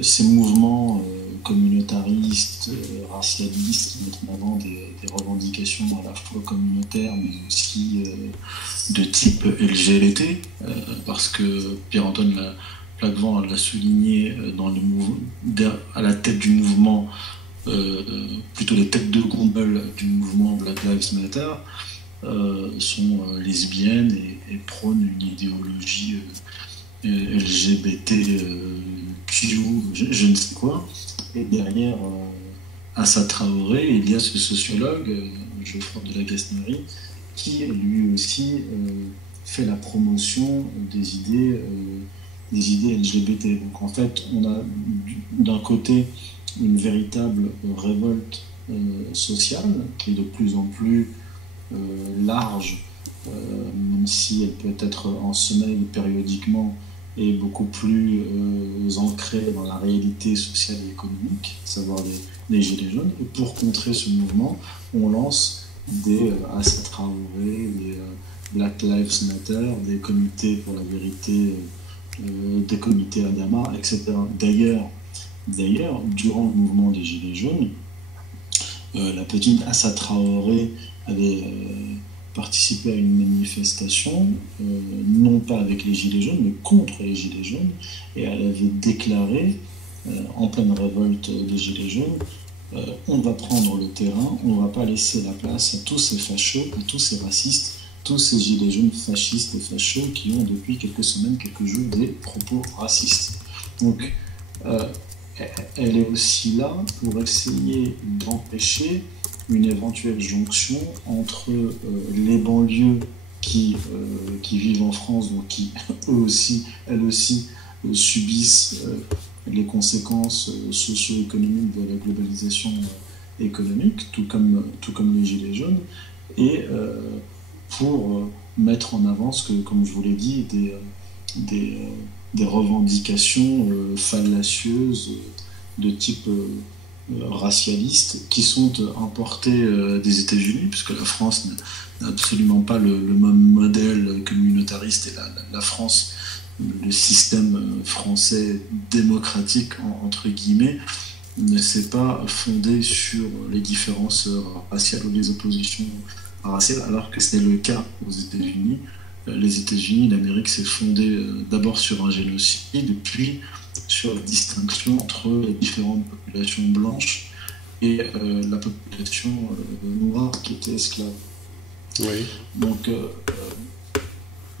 ces mouvements communautaristes, racialistes, qui mettent en avant des revendications à la fois communautaires, mais aussi de type LGBT, parce que Pierre-Antoine Plaquevent l'a souligné à la tête du mouvement, plutôt les têtes de gondole du mouvement Black Lives Matter, sont lesbiennes et prônent une idéologie LGBTQ, je ne sais quoi. Et derrière Assa Traoré, il y a ce sociologue, Geoffroy de la Gasnerie, qui lui aussi fait la promotion des idées LGBT. Donc en fait, on a d'un côté une véritable révolte sociale qui est de plus en plus large, même si elle peut être en sommeil périodiquement, et beaucoup plus ancrée dans la réalité sociale et économique, à savoir les Gilets jaunes. Et pour contrer ce mouvement, on lance des Assa Traoré, des Black Lives Matter, des comités pour la vérité, des comités Adama, etc. D'ailleurs, durant le mouvement des Gilets jaunes, la petite Assa Traoré avait participé à une manifestation, non pas avec les Gilets jaunes, mais contre les Gilets jaunes, et elle avait déclaré, en pleine révolte des Gilets jaunes, on va prendre le terrain, on ne va pas laisser la place à tous ces fachos, à tous ces racistes, tous ces Gilets jaunes fascistes et fachos qui ont depuis quelques semaines, quelques jours, des propos racistes. Donc, elle est aussi là pour essayer d'empêcher une éventuelle jonction entre les banlieues qui vivent en France, donc qui elles aussi subissent les conséquences socio-économiques de la globalisation économique, tout comme les Gilets jaunes, et pour mettre en avant, comme je vous l'ai dit, des revendications fallacieuses de type racialiste qui sont importées des États-Unis, puisque la France n'a absolument pas le même modèle communautariste, et la France, le système français démocratique, entre guillemets, ne s'est pas fondé sur les différences raciales ou les oppositions raciales, alors que c'est le cas aux États-Unis. Les États-Unis, l'Amérique s'est fondée d'abord sur un génocide, puis sur la distinction entre les différentes populations blanches et la population noire qui était esclave. Oui. Donc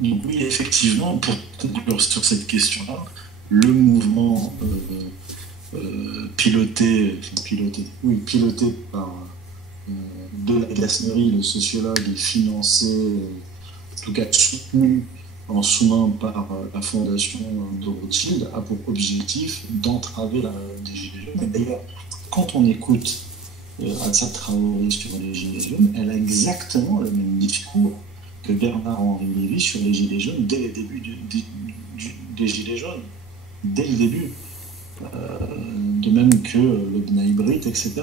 oui, effectivement, pour conclure sur cette question-là, le mouvement piloté par de la Gasnerie, le sociologue, et financé, en tout cas soutenu en sous-main par la fondation de Rothschild, a pour objectif d'entraver la des Gilets jaunes. Et d'ailleurs, quand on écoute Assa Traoré sur les Gilets jaunes, elle a exactement le même discours que Bernard-Henri Lévy sur les Gilets jaunes dès le début des Gilets jaunes. Dès le début. De même que le B'nai B'rith, etc.